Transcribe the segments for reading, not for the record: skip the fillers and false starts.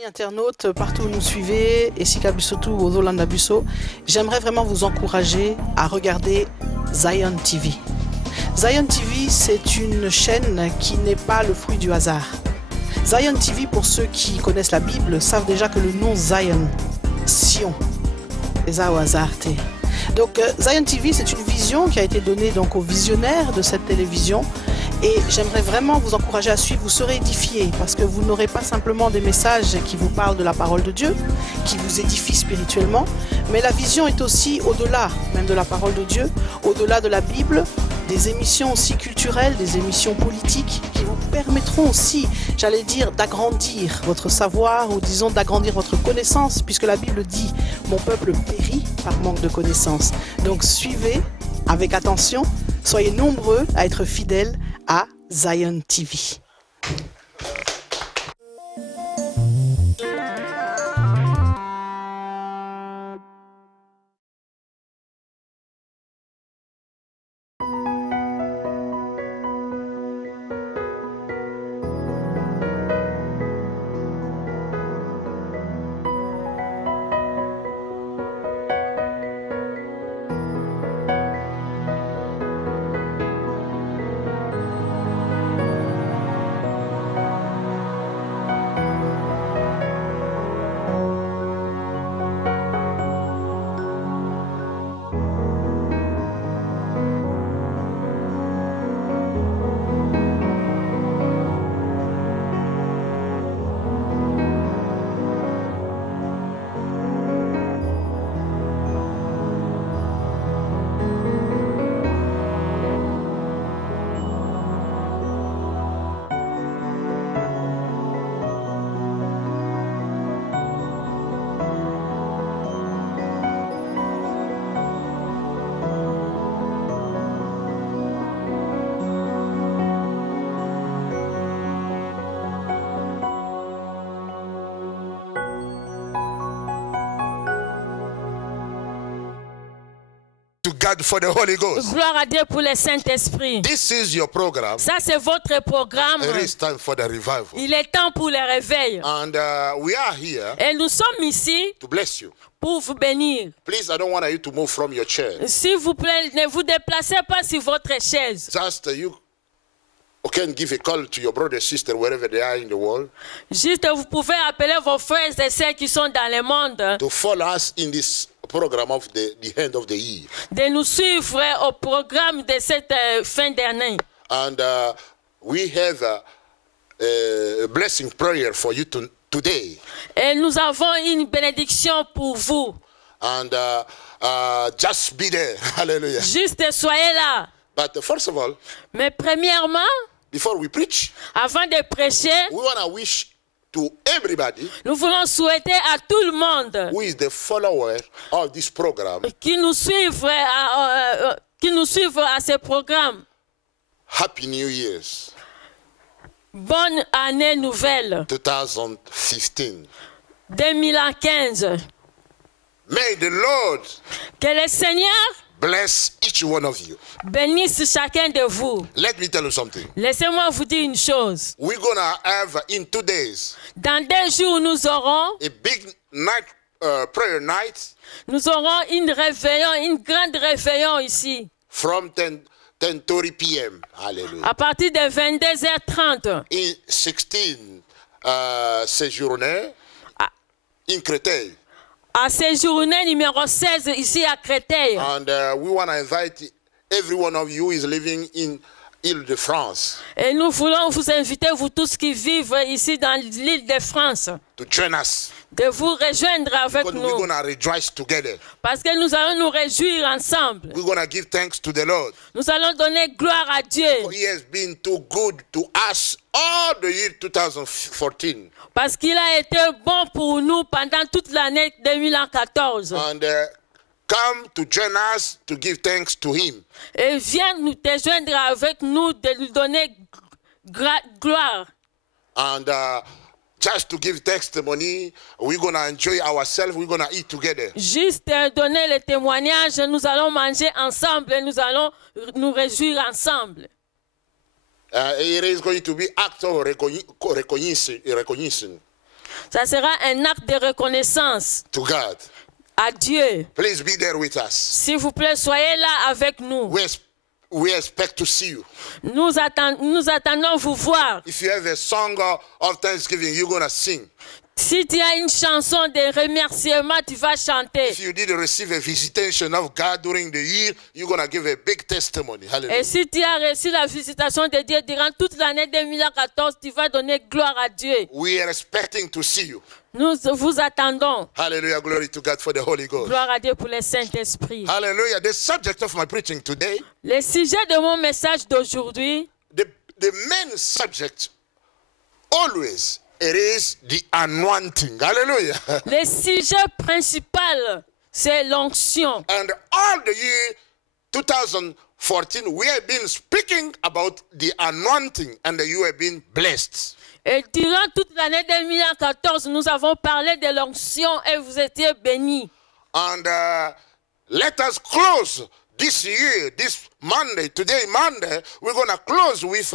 Amis internautes, partout où vous nous suivez, et si Kabusotu ou Zolanda Busso, j'aimerais vraiment vous encourager à regarder Zion TV. Zion TV, c'est une chaîne qui n'est pas le fruit du hasard. Zion TV, pour ceux qui connaissent la Bible, savent déjà que le nom Zion, Sion, c'est au hasard. Donc Zion TV, c'est une vision qui a été donnée donc aux visionnaires de cette télévision. Et j'aimerais vraiment vous encourager à suivre, vous serez édifiés parce que vous n'aurez pas simplement des messages qui vous parlent de la parole de Dieu, qui vous édifient spirituellement, mais la vision est aussi au-delà même de la parole de Dieu, au-delà de la Bible, des émissions aussi culturelles, des émissions politiques qui vous permettront aussi, j'allais dire, d'agrandir votre savoir ou disons d'agrandir votre connaissance puisque la Bible dit « Mon peuple périt par manque de connaissance ». Donc suivez avec attention, soyez nombreux à être fidèles à Zion TV. To God for the Holy Ghost. Gloire à Dieu pour le Saint-Esprit. This is your program. Ça, c'est votre programme. It is time for the revival. Il est temps pour le réveil. And we are here Et nous sommes ici to bless you. pour vous bénir. Please, I don't want you to move from your chair. S'il vous plaît, ne vous déplacez pas sur votre chaise. Just you can give a call to your brother and sister wherever they are in the world. Juste, vous pouvez appeler vos frères et sœurs qui sont dans le monde. To follow us in this program of the end of the year. De nous suivre au programme de cette fin d'année. And we have a blessing prayer for you today. Et nous avons une bénédiction pour vous. And just be there. Hallelujah. Juste soyez là. But first of all, mais premièrement, before we preach, avant de prêcher, we want to wish to everybody, nous voulons souhaiter à tout le monde who is the follower of this program, qui nous suivent à ce programme. Happy New Year's. Bonne année nouvelle. 2015. 2015. May the Lord que le Seigneur bless each one of you. Bénisse chacun de vous. Let me tell you something. Laissez-moi vous dire une chose. We're gonna have in 2 days. Dans 2 jours, nous aurons a big night, prayer night. Nous aurons une grande réveillon ici. From 10:30 p.m. Hallelujah. À partir de 22h30. In 16 séjourner in Créteil. À séjourner numéro 16 ici à Créteil. And we want to invite every one of you who is living in Île-de-France. Et nous voulons vous inviter, vous tous qui vivent ici dans l'île de France, to join us. De vous rejoindre avec Because nous. we're gonna rejoice together. Parce que nous allons nous réjouir ensemble. We're gonna give thanks to the Lord. Nous allons donner gloire à Dieu. He has been too good to us all the year 2014. Parce qu'il a été bon pour nous pendant toute l'année 2014. And come to join us to give thanks to him. Et viens nous te joindre avec nous de lui donner gloire. And just to give testimony, we're going to enjoy ourselves, we're going to eat together. Juste donner le témoignage, nous allons manger ensemble et nous allons nous réjouir ensemble. It is going to be act of recognition. Ça sera un acte de reconnaissance to God. à Dieu. Please be there with us. S'il vous plaît, soyez là avec nous. We expect to see you. Nous attendons vous voir. If you have a song of thanksgiving, you're going to sing. Si tu as une chanson de remerciement, tu vas chanter. If you did receive a visitation of God during the year, you're going to give a big testimony. Hallelujah. Et si tu as reçu la visitation de Dieu durant toute l'année 2014, tu vas donner gloire à Dieu. We are expecting to see you. Nous vous attendons. Hallelujah. Glory to God for the Holy Ghost. Gloire à Dieu pour le Saint-Esprit. Hallelujah. The subject of my preaching today, Le sujet de mon message d'aujourd'hui, the main subject, always, it is the anointing. Hallelujah. le sujet principal, c'est l'onction. And all the year 2014, we have been speaking about the anointing and you have been blessed. Et durant toute l'année 2014, nous avons parlé de l'onction et vous étiez bénis. And let us close this year, this Monday, today Monday, we're going to close with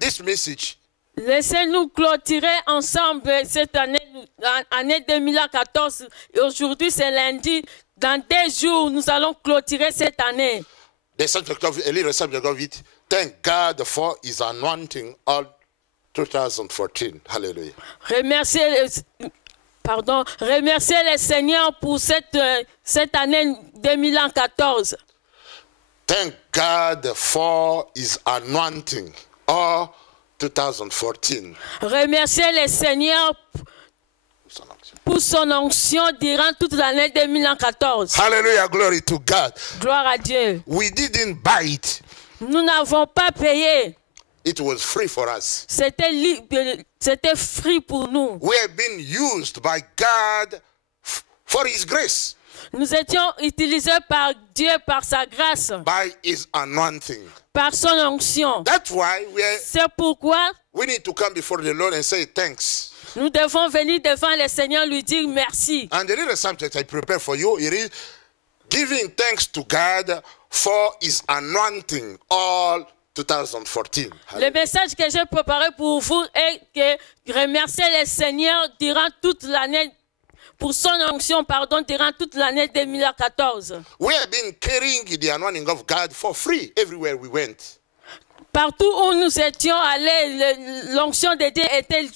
this message. Laissez-nous clôturer ensemble cette année 2014. Et aujourd'hui, c'est lundi. Dans 2 jours, nous allons clôturer cette année. The subject of, a little subject of it, thank God for his anointing all 2014. Hallelujah. Remerciez le Seigneur pour cette année 2014. Thank God for his anointing all 2014. Remerciez le Seigneur pour son onction durant toute l'année 2014. Hallelujah, glory to God. Gloire à Dieu. We didn't buy it. Nous n'avons pas payé. It was free for us. C'était free pour nous. We have been used by God for his grace. Nous étions utilisés par Dieu par sa grâce, By his anointing. par son onction. That's why C'est pourquoi we need to come before the Lord and say thanks. nous devons venir devant le Seigneur lui dire merci. And the little subject I prepare for you, it is giving thanks to God for his anointing all 2014. Le message que j'ai préparé pour vous est que remercier le Seigneur durant toute l'année, pour son onction, durant toute l'année 2014. We have been carrying the anointing of God for free everywhere we went. Partout où nous étions allés, l'onction de Dieu était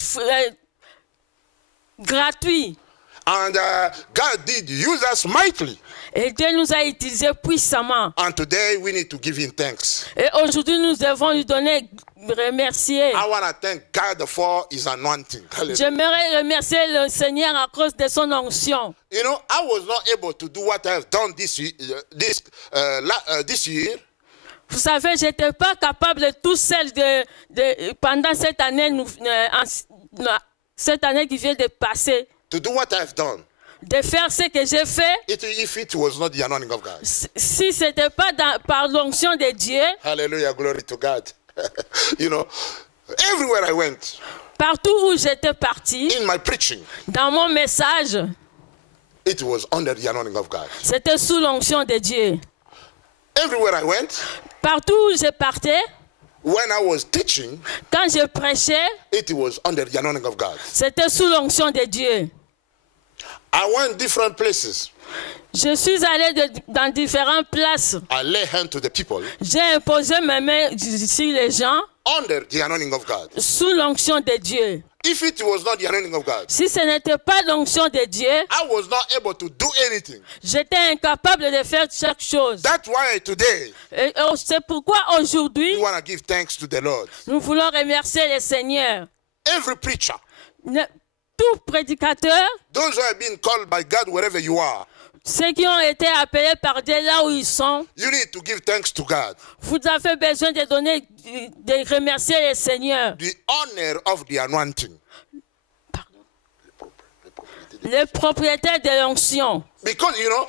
gratuite. And God did use us mightily. Et Dieu nous a utilisés puissamment. And today we need to give him thanks. Et aujourd'hui, nous devons lui donner remercier. I want to thank God for his anointing. Hallelujah. J'aimerais remercier le Seigneur à cause de son onction. You know, I was not able to do what I have done this year. Vous savez, je n'étais pas capable de tout seul pendant cette année, cette année qui vient de passer, To do what I have done. de faire ce que j'ai fait. If it was not the anointing of God. Si ce n'était pas par l'onction de Dieu, Hallelujah, glory to God. You know, everywhere I went, partout où j'étais parti, in my preaching, dans mon message, it was under the anointing of God. c'était sous l'onction de Dieu. Everywhere I went, Partout où je partais, when I was teaching, quand je prêchais, it was under the anointing of God. c'était sous l'onction de Dieu. I went different places. Je suis allé dans différentes places. I lay hand to the people J'ai imposé mes mains sur les gens under the anointing of God. sous l'onction de Dieu. If it was not the anointing of God, Si ce n'était pas l'onction de Dieu, I was not able to do anything. j'étais incapable de faire chaque chose. That's why today Et c'est pourquoi aujourd'hui, we want to give thanks to the Lord. nous voulons remercier le Seigneur. Every preacher, Tout prédicateur, those who have been called by God wherever you are, ceux qui ont été appelés par Dieu là où ils sont, you need to give thanks to God. vous avez besoin de remercier le Seigneur. The honor of the anointing. Le propriétaire de l'onction. Because, you know,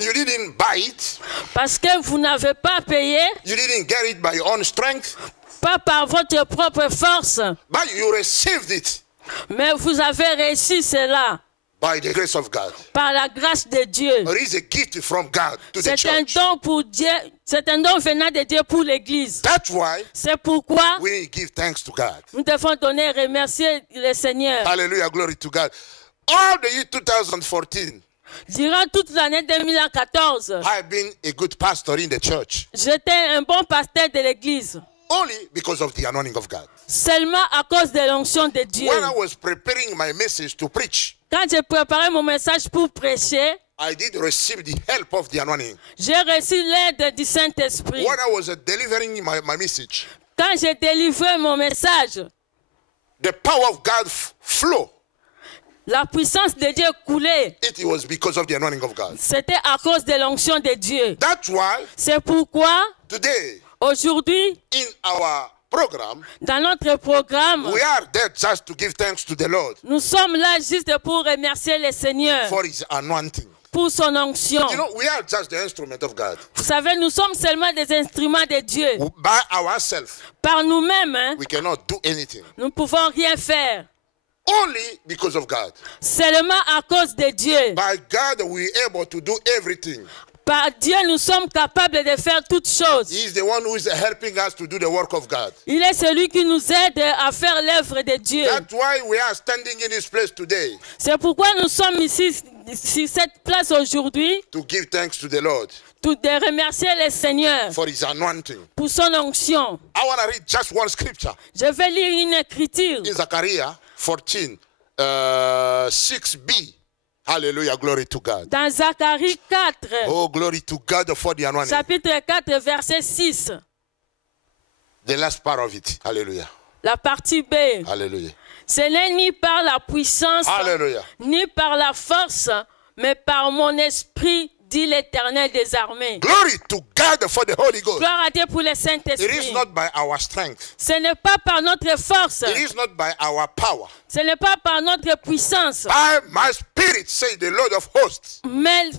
you didn't buy it. Parce que vous n'avez pas payé, You didn't get it by your own strength. pas par votre propre force, But you received it. mais vous avez reçu cela. by the grace of God. par la grâce de Dieu. There is a gift from God to the C'est un church. don pour Dieu, c'est un don venant de Dieu pour l'Église. That's why C'est pourquoi we give thanks to God. nous devons donner et remercier le Seigneur. Hallelujah, glory to God. All the year 2014, Durant toute l'année 2014, I've been a good pastor in the church. j'étais un bon pasteur de l'Église. Only because of the anointing of God. Seulement à cause de l'onction de Dieu. When I was preparing my message to preach, Quand j'ai préparé mon message pour prêcher, I did receive the help of the anointing. j'ai reçu l'aide du Saint-Esprit. When I was delivering my message, Quand j'ai délivré mon message, the power of God flow. la puissance de Dieu coulait. It was because of the anointing of God. C'était à cause de l'onction de Dieu. That's why C'est pourquoi, today aujourd'hui, in our program, dans notre programme, we are there just to give thanks to the Lord nous sommes là juste pour remercier le Seigneur for his anointing. pour son onction. You know, we are just the instrument of God. Vous savez, nous sommes seulement des instruments de Dieu. By ourselves, Par nous-mêmes, hein, we cannot do anything. nous ne pouvons rien faire. Only because of God. Seulement à cause de Dieu. By God, we are able to do everything. Par Dieu, nous sommes capables de faire toutes choses. He is the one who is helping us to do the work of God. Il est celui qui nous aide à faire l'œuvre de Dieu. That's why we are standing in this place today C'est pourquoi nous sommes ici, sur cette place aujourd'hui, to give thanks to the Lord de remercier le Seigneur for his anointing. pour son onction. I want to read just one scripture Je vais lire une écriture in Zechariah 14, 6b. Hallelujah, glory to God. dans Zacharie 4, Oh, glory to God for the anointing. chapitre 4, verset 6, The last part of it. Hallelujah. la partie B. Hallelujah. Ce n'est ni par la puissance, Hallelujah. ni par la force, mais par mon esprit, dit l'Éternel des armées. Glory to God for the Holy Ghost. Gloire à Dieu pour le It is Saint-Esprit. not by our strength. Ce n'est pas par notre force, It is not by our power. ce n'est pas par notre puissance, By my spirit, say the Lord of hosts. mais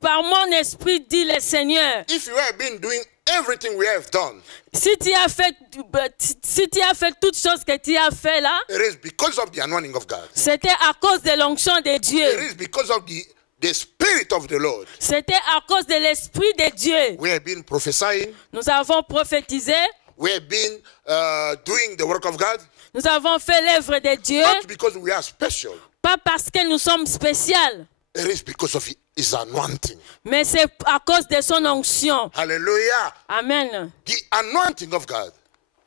par mon esprit, dit le Seigneur. If you have been doing everything we have done, Si tu as fait toutes choses que tu as fait là, it is because of the anointing of God. c'était à cause de l'onction de It Dieu. is because of the spirit of the Lord. C'était à cause de l'esprit de Dieu. We have been prophesying. Nous avons prophétisé, We have been doing the work of God. nous avons fait l'œuvre de Dieu, Not because we are special. pas parce que nous sommes spéciaux, It is because of his anointing. mais c'est à cause de son onction. Hallelujah. Amen. The anointing of God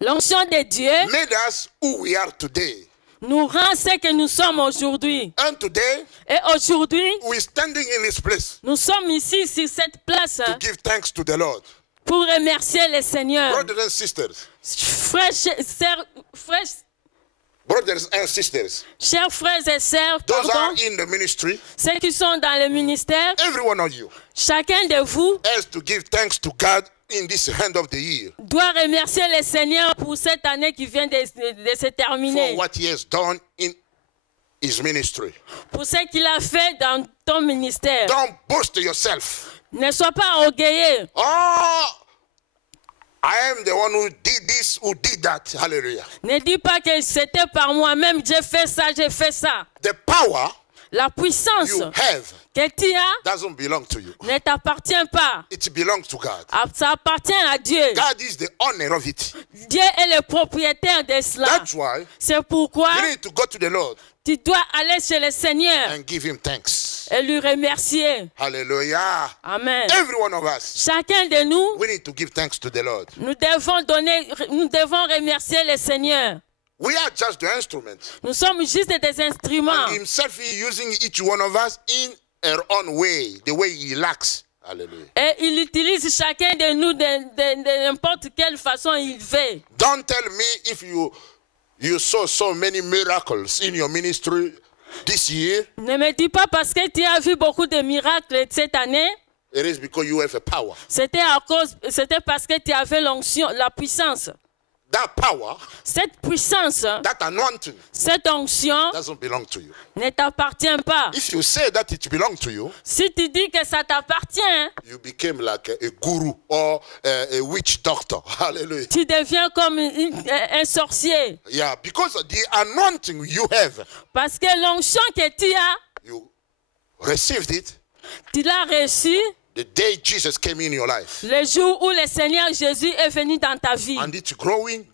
L'onction de Dieu made us who we are today. nous rend ce que nous sommes aujourd'hui. And today, Et aujourd'hui, we're standing in this place nous sommes ici sur cette place to give thanks to the Lord. pour remercier le Seigneur. Brothers and sisters, brothers and sisters, Chers frères et sœurs, those are pardon, in the ministry, ceux qui sont dans le ministère, every one of you chacun de vous has to give thanks to God in this end of the year doit remercier le Seigneur pour cette année qui vient de se for terminer, what he has done in his ministry. pour ce qu'il a fait dans ton ministère. Don't boast yourself. Ne sois pas orgueilleux. Oh, I am the one who did this, who did that. Hallelujah. Ne dis pas que c'était par moi-même, j'ai fait ça, j'ai fait ça. The power La puissance you have que tu as doesn't belong to you. ne t'appartient pas. It belongs to God. Ça appartient à Dieu. God is the owner of it. Dieu est le propriétaire de cela. That's why C'est pourquoi you need to go to the Lord tu dois aller chez le Seigneur and give him thanks. et lui remercier. Hallelujah. Amen. Every one of us, Chacun de nous, we need to give thanks to the Lord. nous devons remercier le Seigneur. We are just the instrument. Nous sommes juste des instruments. And himself is using each one of us in our own way, the way he likes. Hallelujah. Et il utilise chacun de nous de n'importe quelle façon il veut. Don't tell me if you saw so many miracles in your ministry this year, Ne me dis pas parce que tu as vu beaucoup de miracles cette année. it is because you have a power. C'était parce que tu avais l'onction, la puissance. That power, Cette puissance, that anointing cette onction doesn't belong to you. ne t'appartient pas. If you say that it belongs to you, Si tu dis que ça t'appartient, you became like a guru or a witch doctor. Hallelujah. tu deviens comme un sorcier. Yeah, because of the anointing you have, Parce que l'onction que tu as, you received it Tu l'as reçu the day Jesus came in your life. le jour où le Seigneur Jésus est venu dans ta vie. And it's growing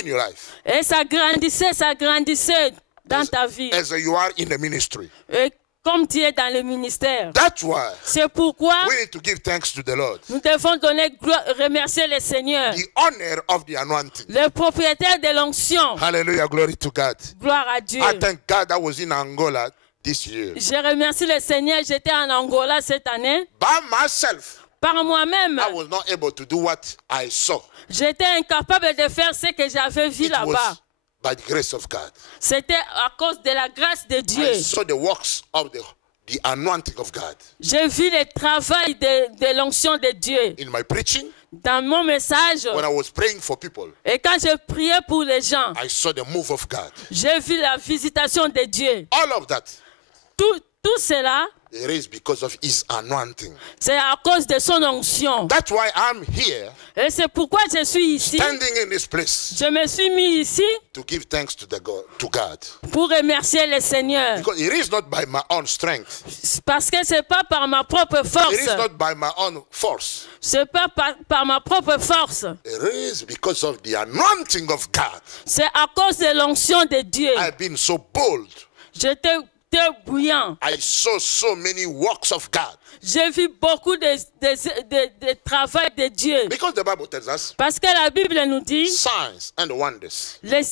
in your life. Et ça grandissait dans ta vie. As you are in the ministry. Et comme tu es dans le ministère. That's why C'est pourquoi we need to give thanks to the Lord. nous devons remercier le Seigneur, The honor of the anointing. le propriétaire de l'onction. Hallelujah, glory to God. Gloire à Dieu. I thank God I was in Angola this year. Je remercie le Seigneur, j'étais en Angola cette année. By myself, Par moi-même, I was not able to do what I saw. j'étais incapable de faire ce que j'avais vu It là-bas. was by the grace of God. C'était à cause de la grâce de Dieu. I saw the works of the anointing of God. J'ai vu le travail de l'onction de Dieu In my preaching, dans mon message. when I was praying for people, Et quand je priais pour les gens, I saw the move of God. j'ai vu la visitation de Dieu. All of that, Tout cela, it is because of His anointing. c'est à cause de son onction. That's why I'm here, Et c'est pourquoi je suis ici. standing in this place, Je me suis mis ici to give thanks to God. pour remercier le Seigneur. Because it is not by my own strength. Parce que c'est pas par ma propre It is force. not by my own force. C'est pas par ma propre force. It is because of the anointing of God. C'est à cause de l'onction de Dieu. I've been so bold. J'étais bouillant. I saw so many works of God. J'ai vu beaucoup de travail de Dieu. Because the Bible tells us Parce que la Bible nous dit, signs and wonders les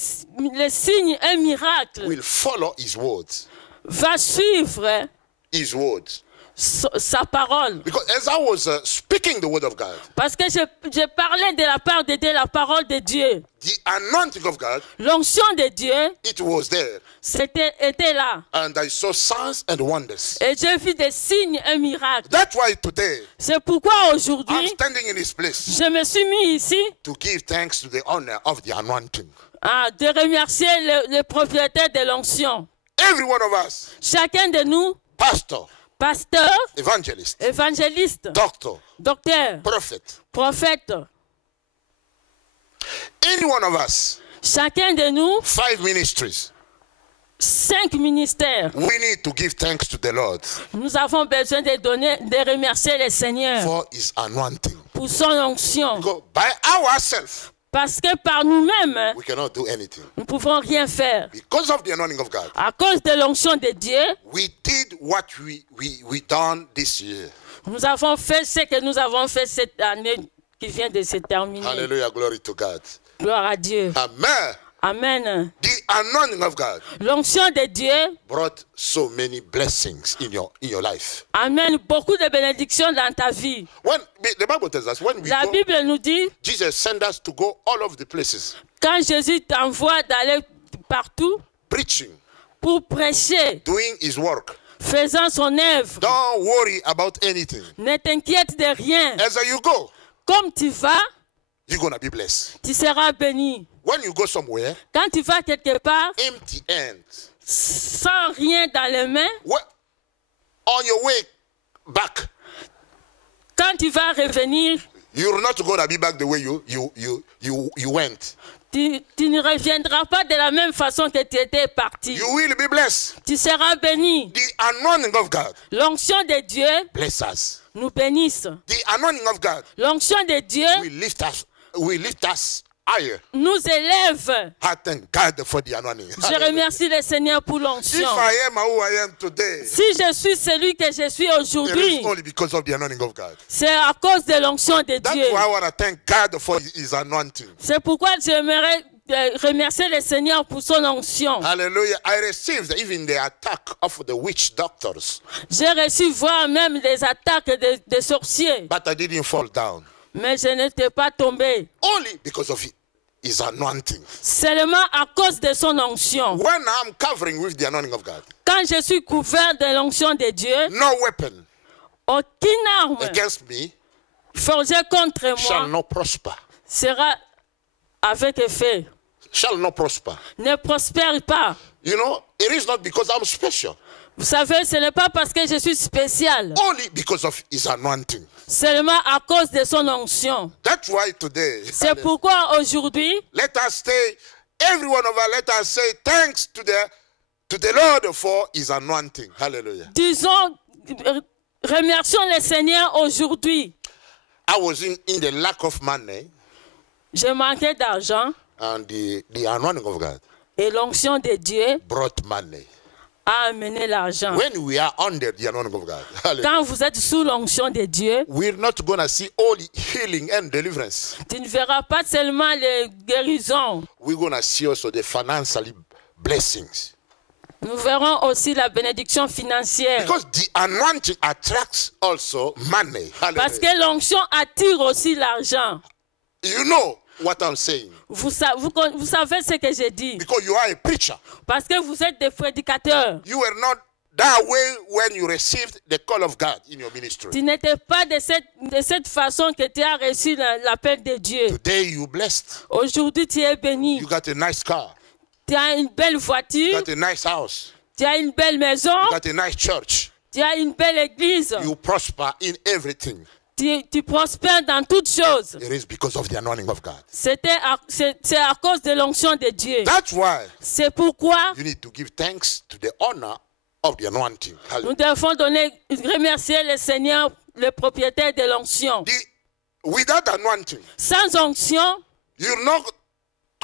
signes et miracles will follow His words. va suivre His words. sa parole. Because as I was speaking the word of God, Parce que je parlais de la part de Dieu, la parole de Dieu. the anointing of God, L'onction de Dieu it was there. était là. And I saw signs and wonders. Et j'ai vu des signes et miracles. That's why today C'est pourquoi I'm aujourd'hui, standing in this place je me suis mis ici to give thanks to the honor of the anointing. de remercier le propriétaire de l'onction. Every one of us, Chacun de nous, pastor, pasteur, evangelist, évangéliste, doctor, docteur, prophet, prophète, any one of us, chacun de nous, 5 ministries, 5 ministères. we need to give thanks to the Lord Nous avons besoin de remercier le Seigneur for His anointing. pour son onction. Because by ourselves, Parce que par nous-mêmes, we cannot do anything. nous ne pouvons rien faire. Because of the anointing of God, À cause de l'onction de Dieu, we did what we done this year. nous avons fait ce que nous avons fait cette année qui vient de se terminer. Hallelujah, glory to God. Gloire à Dieu. Amen. Amen. The anointing of God L'onction de Dieu brought so many blessings in your life. amène beaucoup de bénédictions dans ta vie. When the Bible tells us, when we La go, Bible nous dit, Jesus sent us to go all over the places, quand Jésus t'envoie d'aller partout preaching, pour prêcher, doing His work. faisant son œuvre, Don't worry about anything. ne t'inquiète de rien. As you go, Comme tu vas, you're going to be blessed. tu seras béni. When you go somewhere, Quand tu vas quelque part, empty hands, sans rien dans les mains, on your way back, quand tu vas revenir, you're not going to be back the way you went. tu ne reviendras pas de la même façon que tu étais parti. You will be blessed. Tu seras béni. The anointing of God L'onction de Dieu bless us. nous bénisse. The anointing of God L'onction de Dieu will lift us higher. nous élève. I thank God for the anointing. Je remercie le Seigneur pour If l'onction. I am who I am today, Si je suis celui que je suis it aujourd'hui, is only because of the anointing of God. c'est à cause de l'onction de That's Dieu. why I want to thank God for His anointing. C'est pourquoi j'aimerais remercier le Seigneur pour son onction. Hallelujah. I received even the attack of the witch doctors, J'ai reçu voir même des attaques de sorciers, but I didn't fall down. mais je n'étais pas tombé. Only because of His anointing. Seulement à cause de son onction. When I'm covering with the anointing of God, Quand je suis couvert de l'onction de Dieu, no weapon aucune arme against me forgée contre shall moi not prosper. sera avec effet. Shall not prosper. Ne prospère pas. You know, it is not because I'm special. Vous savez, ce n'est pas parce que je suis spécial, Only because of His anointing. seulement à cause de son onction. That's why today, C'est pourquoi aujourd'hui, let us say, every one of us, let us say thanks to the to the Lord for his anointing. Hallelujah. Disons, remercions le Seigneur aujourd'hui. I was in the lack of money Je manquais d'argent and the anointing of God et l'onction de Dieu brought money. a amené l'argent. When we are under the anointing of God, hallelujah, Quand vous êtes sous l'onction de Dieu, we're not going to see only healing and deliverance. tu ne verras pas seulement les guérisons. We're going to see also the financial blessings. Nous verrons aussi la bénédiction financière. Because the anointing attracts also money. Parce Hallelujah. que l'onction attire aussi l'argent. You know what I'm saying. Vous savez ce que je dis. Because you are a preacher. Parce que vous êtes des prédicateurs. You were not that way when you received the call of God in your ministry. Tu n'étais pas de cette façon que tu as reçu l'appel de Dieu. Today you blessed. Aujourd'hui, tu es béni. You got a nice car. Tu as une belle You voiture. got a nice house. Tu as une belle maison. You got a nice church. Tu as une belle église. You prosper in everything. Tu prospères dans toutes choses. It is because of the anointing of God. C'est à cause de l'onction de Dieu. That's why C'est pourquoi you need to give thanks to the honor of the anointing. nous devons remercier le Seigneur, le propriétaire de l'onction. Without anointing, Sans onction, you're not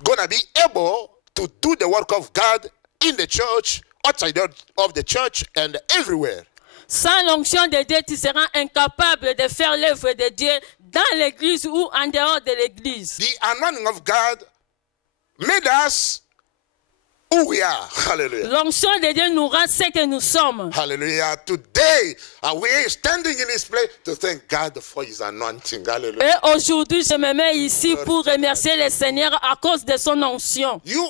going to be able to do the work of God in the church, outside of the church, and everywhere. sans l'onction de Dieu, tu seras incapable de faire l'œuvre de Dieu dans l'église ou en dehors de l'église. The anointing of God made us who we are. Hallelujah. L'onction de Dieu nous rend ce que nous sommes. Hallelujah. Today, we are standing in this place to thank God for his anointing. Hallelujah. Et aujourd'hui, je me mets ici pour remercier le Seigneur à cause de son onction. You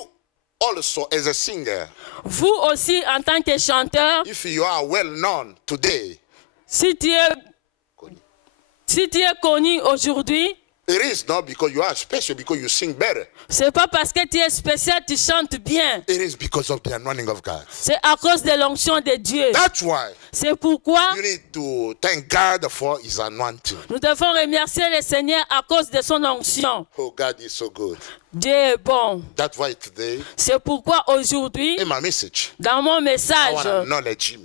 also, as a singer, Vous aussi, en tant que chanteur, if you are well known today, si tu es connu aujourd'hui, it is not because you are special, because you sing better. c'est pas parce que tu es spécial, tu chantes bien. It is because of the anointing of God. C'est à cause de l'onction de Dieu. That's why C'est pourquoi you need to thank God for his anointing. nous devons remercier le Seigneur à cause de son onction. Oh, God is so good. Dieu est bon. That's why today, C'est pourquoi aujourd'hui, in my message, dans mon I message, want to acknowledge him.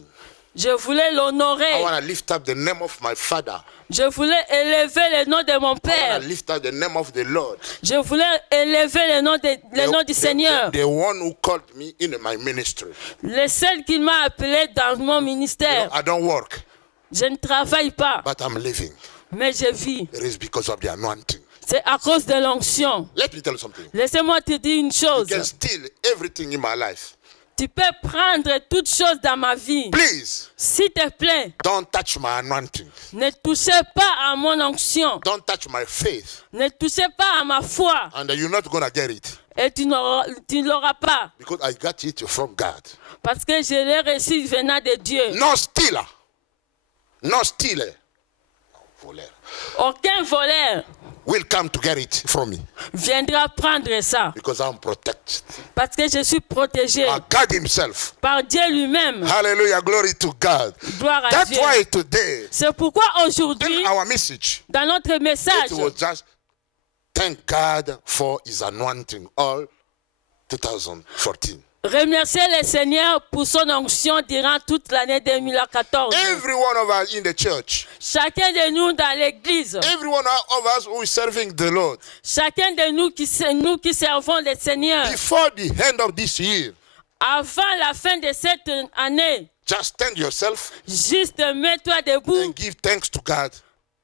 je voulais I l'honorer. want to lift up the name of my Father. Je voulais élever le nom de mon I Père. want to lift up the name of the Lord. Je voulais élever le nom du Seigneur. The one who called me in my ministry. Le seul qui m'a appelé dans mon ministère. I don't work, Je ne travaille pas, but I'm living. mais je vis. It is because of the anointing. C'est à cause de l'onction. Let me tell you something. Laissez-moi te dire une You chose. can steal everything in my life. Tu peux prendre toutes choses dans ma vie. Please, S'il te plaît, don't touch my anointing. ne touchez pas à mon onction. Don't touch my faith. Ne touchez pas à ma foi. And you're not going to get it. Et tu ne l'auras pas. Because I got it from God. Parce que je l'ai reçu venant de Dieu. No stealer. No stealer. Voleur. Aucun voleur Will come to get it from me. viendra prendre ça. Because I'm protected. Parce que je suis protégé By God himself. par Dieu lui-même. Hallelujah. Glory to God. Gloire à That's Dieu. why today, C'est pourquoi aujourd'hui, in our message, dans notre message, it was just thank God for his anointing all 2014. remercier le Seigneur pour son onction durant toute l'année 2014. Every one of us in the church, Chacun de nous dans l'église, every one of us who is serving the Lord, chacun de nous qui servons le Seigneur, before the end of this year, avant la fin de cette année, just stand yourself juste mets-toi debout, and give thanks to God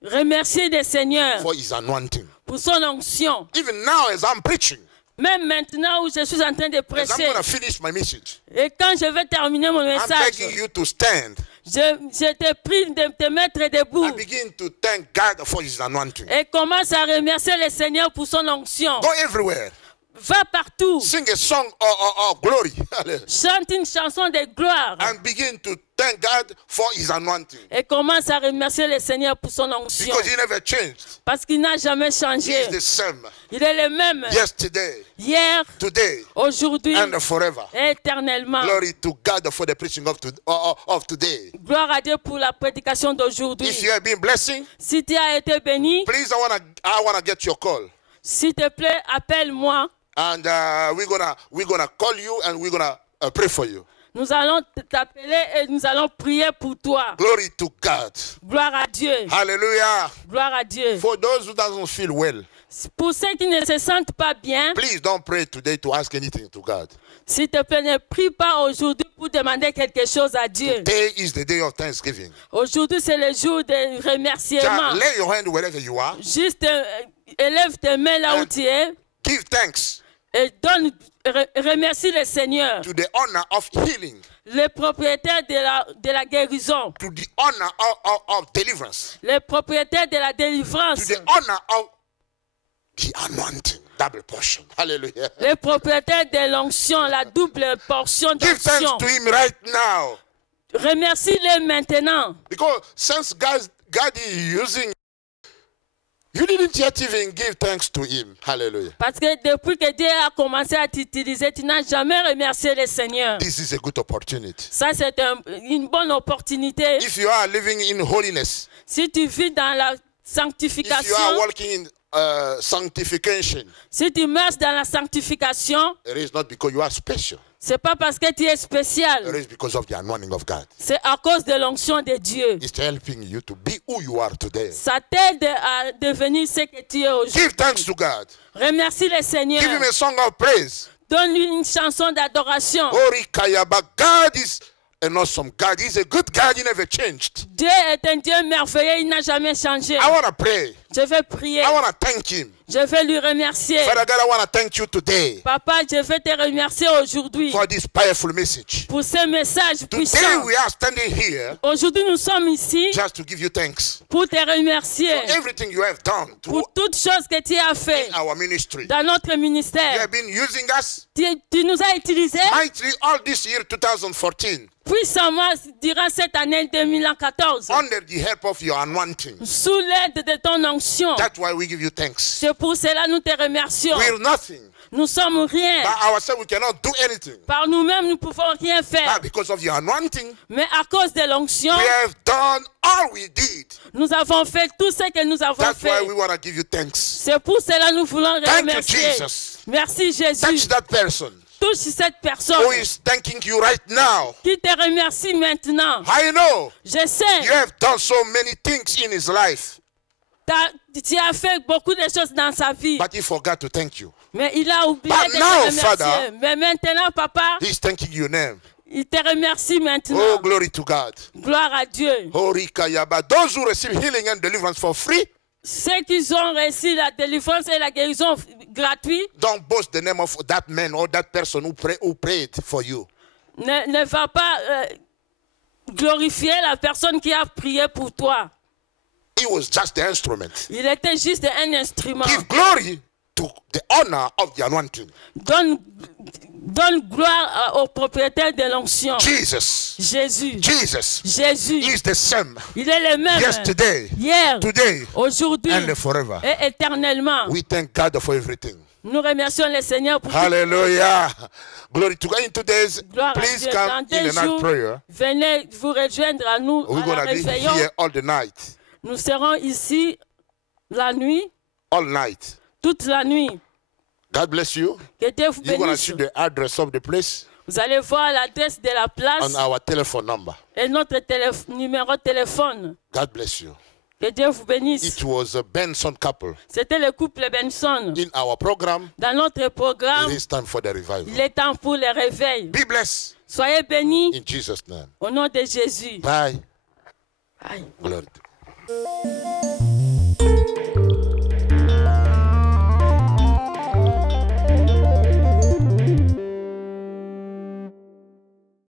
remercier le Seigneur for his anointing. pour son onction. Even now, as I'm preaching, Même maintenant où je suis en train de as I'm prêcher, going to finish my message, et quand je vais terminer mon I'm message, begging you to stand je te prie de te mettre debout and begin to thank God for his anointing. et commence à remercier le Seigneur pour son onction. Go everywhere. Va partout, Sing a song of glory. chante une chanson de gloire And begin to thank God for his anointing. et commence à remercier le Seigneur pour son onction. Because he never changed. Parce qu'il n'a jamais He changé. is the same Il est le même yesterday, hier, today, aujourd'hui and forever. et éternellement. Glory to God for the preaching of today. Gloire à Dieu pour la prédication d'aujourd'hui. If you have been blessing, Si tu as été béni, please, I wanna get your call. s'il te plaît, appelle-moi. And we're gonna call you and we're gonna pray for you. Nous allons t'appeler et nous allons prier pour toi. Glory to God. Gloire à Dieu. Hallelujah. Gloire à Dieu. For those who doesn't feel well, Pour ceux qui ne se sentent pas bien, please don't pray today to ask anything to God. s'il te plaît, ne prie pas aujourd'hui pour demander quelque chose à Dieu. Today is the day of Thanksgiving. Aujourd'hui, c'est le jour de remerciement. Just lay your hand wherever you are. Juste élève tes mains là où tu es Give thanks et remercie le Seigneur, to the honor of healing, le propriétaire de la guérison, to the honor of deliverance, le propriétaire de la to délivrance, the honor of the anointing, double portion. Hallelujah. le propriétaire de l'onction, la double portion Give thanks d'onction. to him right now. Remercie-le maintenant. Because since God is using you didn't yet even give thanks to him. Hallelujah. Parce que depuis que Dieu a commencé à t'utiliser, tu n'as jamais remercié le Seigneur. This is a good opportunity. Ça, c'est une bonne opportunité. If you are living in holiness, Si tu vis dans la if you sanctification, are walking in sanctification, si tu meurs dans la sanctification, it is not because you are special. c'est pas parce que tu es It spécial. is because of the anointing of God. C'est à cause de l'onction de Dieu. It's helping you to be who you are today. Ça t'aide à devenir ce que tu es Give thanks aujourd'hui. to God. Remercie le Seigneur. Give him a song of praise. Donne-lui une chanson d'adoration. Ori Kayaba. God is an awesome God. He's a good God. He never changed. Dieu est un Dieu merveilleux, il n'a jamais changé. I want to pray. Je vais prier. I want to thank him. Je vais lui remercier. Father God, I want to thank you today Papa, je vais te remercier aujourd'hui for this powerful message. pour ce message Today puissant. we are standing here Aujourd'hui, nous sommes ici just to give you thanks pour te remercier for everything you have done pour to toutes choses que tu as fait our ministry. dans notre You ministère. have been using us Tu nous as utilisés mightily all this year 2014 puissamment durant cette année 2014 under the help of your anointing. sous l'aide de ton onction. That's why we give you thanks. C'est pour cela que nous te remercions. We're nothing. Nous sommes rien. By ourselves, we cannot do anything. Par nous-mêmes, nous ne pouvons rien faire. But because of your anointing, Mais à cause de l'onction, we have done all we did. nous avons fait tout ce que nous avons That's why fait. we want to give you thanks. C'est pour cela que nous voulons Thank you, remercier. Jesus. Merci Touch Jésus. that person Touche cette personne who is thanking you right now. qui te remercie maintenant. I know Je you sais, have done so many things in his life, tu as fait beaucoup de choses dans sa vie. but he forgot to thank you. Mais il a oublié But de now, te remercier. Father, Mais maintenant, Papa, He's thanking your name. il te remercie Oh, maintenant. glory to God. Gloire à Dieu. Horika Yaba. Those who receive healing and deliverance for free, Ceux qui ont reçu la délivrance et la guérison gratuite, don't boast the name of that man or that person who prayed for you. ne va pas glorifier la personne qui a prié pour toi. He was just the instrument. Il était juste un instrument. Give glory to the honor of the anointing. Donne gloire au propriétaire de l'onction. Jesus. Jésus. Jesus. Jésus. He is the same Il est le même. yesterday, Hier, today, aujourd'hui and forever. et éternellement. We thank God for everything. Nous remercions le Seigneur pour Hallelujah. Glory to God. In today's, gloire à please Dieu. come Dans in des the night jours, prayer. venez vous rejoindre à nous We're à going la to be réveillon. here all the night. Nous serons ici la nuit, All night. toute la nuit. God bless you. Que Dieu vous You're going to bénisse. see the address of the place Vous allez voir l'adresse de la place on our telephone number. et notre numéro de téléphone. God bless you. Que Dieu vous bénisse. It was a Benson couple. C'était le couple Benson. In our program, Dans notre programme, it is time for the revival. il est temps pour le réveil. Be blessed Soyez bénis in Jesus' name. au nom de Jésus. Bye. Bye. Glory to God.